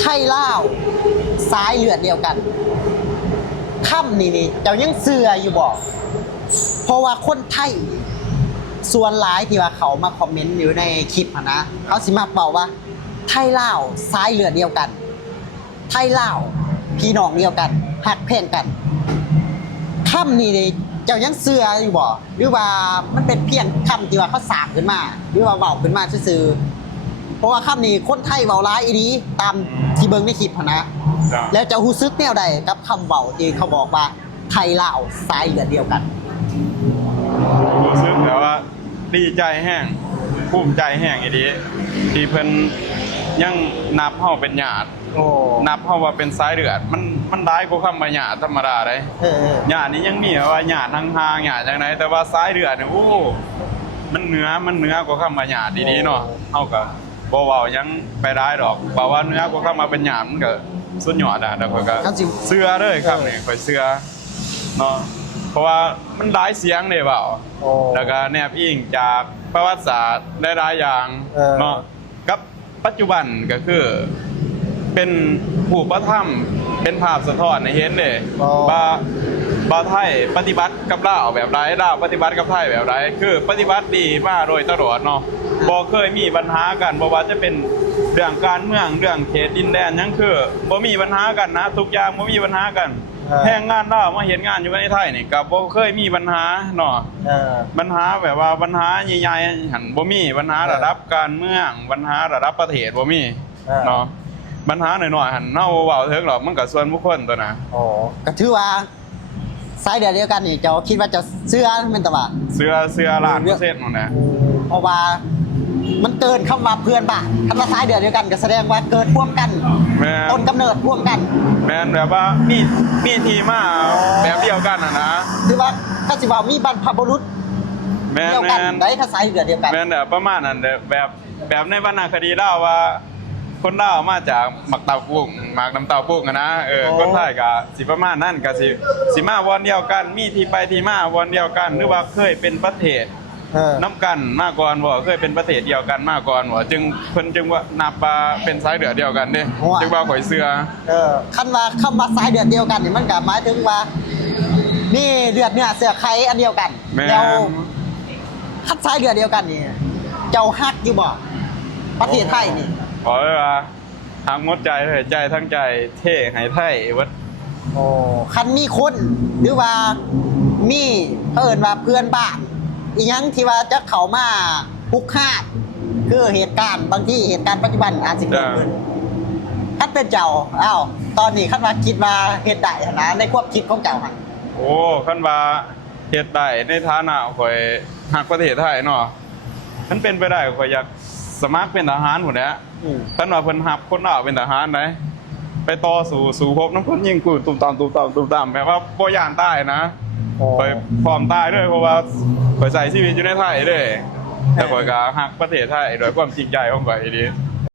ไทยลาวสายเลือดเดียวกันค่ำนี่เจ้ายังเสืออยู่บอกเพราะว่าคนไทยส่วนหลายที่ว่าเขามาคอมเมนต์อยู่ในคลิปนะเขาสิมาบอกว่าไทยลาวสายเลือดเดียวกันไทยลาวพี่น้องเดียวกันหักแพงกันค่ำนี่เจ้ายังเสืออยู่บ่หรือว่ามันเป็นเพียงคำที่ว่าเขาสร้างขึ้นมาหรือว่าเบาขึ้นมาซื่อเพราะว่าค่ำนี้คนไทยเบาร้ายอีดีตามที่เบิ่งในคลิปนะแล้วจะฮู้สึกแนวใดกับคำเบาที่เขาบอกว่าไทยลาวสายเลือดเดียวกันรู้สึกแบบว่าดีใจแห้งภูมิใจแห้งอีดีที่เพิ่นยังนับเฮาเป็นญาตินับเฮาว่าเป็นสายเลือดมันได้กว่าคำว่าญาติธรรมดาเลยญาตินี้ยังมีว่าญาติห่างๆญาติจังไดแต่ว่าสายเลือดเนี่ยโอ้มันเหนือกว่าคำว่าญาติดีๆเนาะเฮาก็บ่เว้ายังไปได้ดอกบอกว่าเหนือกว่าคำว่าเป็นญาติมันก็สุดยอดแล้วข้อยก็เชื่อเลยครับนี่ข้อยเชื่อเนาะเพราะว่ามันหลายเสียงเลยเปล่าแล้วก็แนบอิงจากประวัติศาสตร์ได้หลายอย่างเนาะกับปัจจุบันก็คือเป็นผู้ประทับเป็นภาพสะท้อนในเห็นเลยบ่ไทยปฏิบัติกับลาวแบบไรลาวปฏิบัติกับไทยแบบไรคือปฏิบัติดีมาโดยตลอดเนาะบ่เคยมีปัญหากันบ่ว่าจะเป็นเรื่องการเมืองเรื่องเขตดินแดนยังคือบ่มีปัญหากันนะทุกอย่างบ่มีปัญหากันแห่งงานลาวมาเห็นงานอยู่ในไทยนี่ก็บ่เคยมีปัญหาเนาะปัญหาแบบว่าปัญหาใหญ่ๆหันบ่มีปัญหาระดับการเมืองปัญหาระดับประเทศบ่มีเนาะปัญหาหน่อยๆหันเน่าเบาเถิงหรอกมันก็ส่วนบุคคลตัวนะก็ถือว่าสายเดียวกันนี่เจ้าคิดว่าจะเสื้อเป็นตะวันเสื้อล้านเปอร์เซ็นต์หมดนะเพราะว่ามันเกินคำว่าเพื่อนบ้านคำว่าสายเดียวกันก็แสดงว่าเกิดร่วมกันต้นกำเนิดร่วมกันแม่นแบบว่ามีทีมาแบบเดียวกันนะคือว่าถ้าสิว่ามีบรรพบุรุษเดียวกันได้ถ้าสายเดียวกันแม่นแบบประมาณนั้นแบบในวรรณคดีเล่าว่าคนเล่ามาจากหมักเต่าปุ้งหมักน้ำเต่าปุ้งนะคนไทยก็สิประมาณนั้นก็สิมาวันเดียวกันมีที่ไปที่มาวันเดียวกันหรือว่าเคยเป็นประเทศน้ำกันมาก่อนว่าเคยเป็นประเทศเดียวกันมาก่อนว่าจึงเพิ่นจึงว่านับว่าเป็นสายเลือดเดียวกันเด้จึงว่าข่อยเสือคันว่าคำว่าสายเลือดเดียวกันนี่มันก็หมายถึงว่านี่เลือดเนี่ยเสือไข่อันเดียวกันแล้วคัดสายเลือดเดียวกันนี่เจ้าฮักอยู่บ่ประเทศไทยนี่ขอเลยว่าทางมดใจเลยใจทั้งใจเท่ให้ไทยวัดคันมีคนหรือว่ามีเอิ้นว่าเพื่อนบ้านอีหยังที่ว่าจะเข้ามาคุกคามคือเหตุการณ์บางที่เหตุการณ์ปัจจุบันอาจจะเกิดขึ้นคันเป็นเจ้าตอนนี้คันว่าคิดว่าเหตุใดนะในความคิดของเจ้าหั่นคันว่าเหตุใดในฐานะข่อยฮักประเทศไทยเนาะมันเป็นไปได้ข่อยอยากสมัครเป็นทหารหมดแล้วท่านว่าเพิ่นหับคนเอาเป็นทหารได้ไปต่อสู่พบน้ำคนยิงกูตุ่มตามแบบว่าบ่ย่านตายนะไปพร้อมตายด้วยเพราะว่าไปใส่ชีวิตอยู่ในไทยด้วยแต่ข่อยก็ฮักประเทศไทยโดยความจริงใจของข่อยดี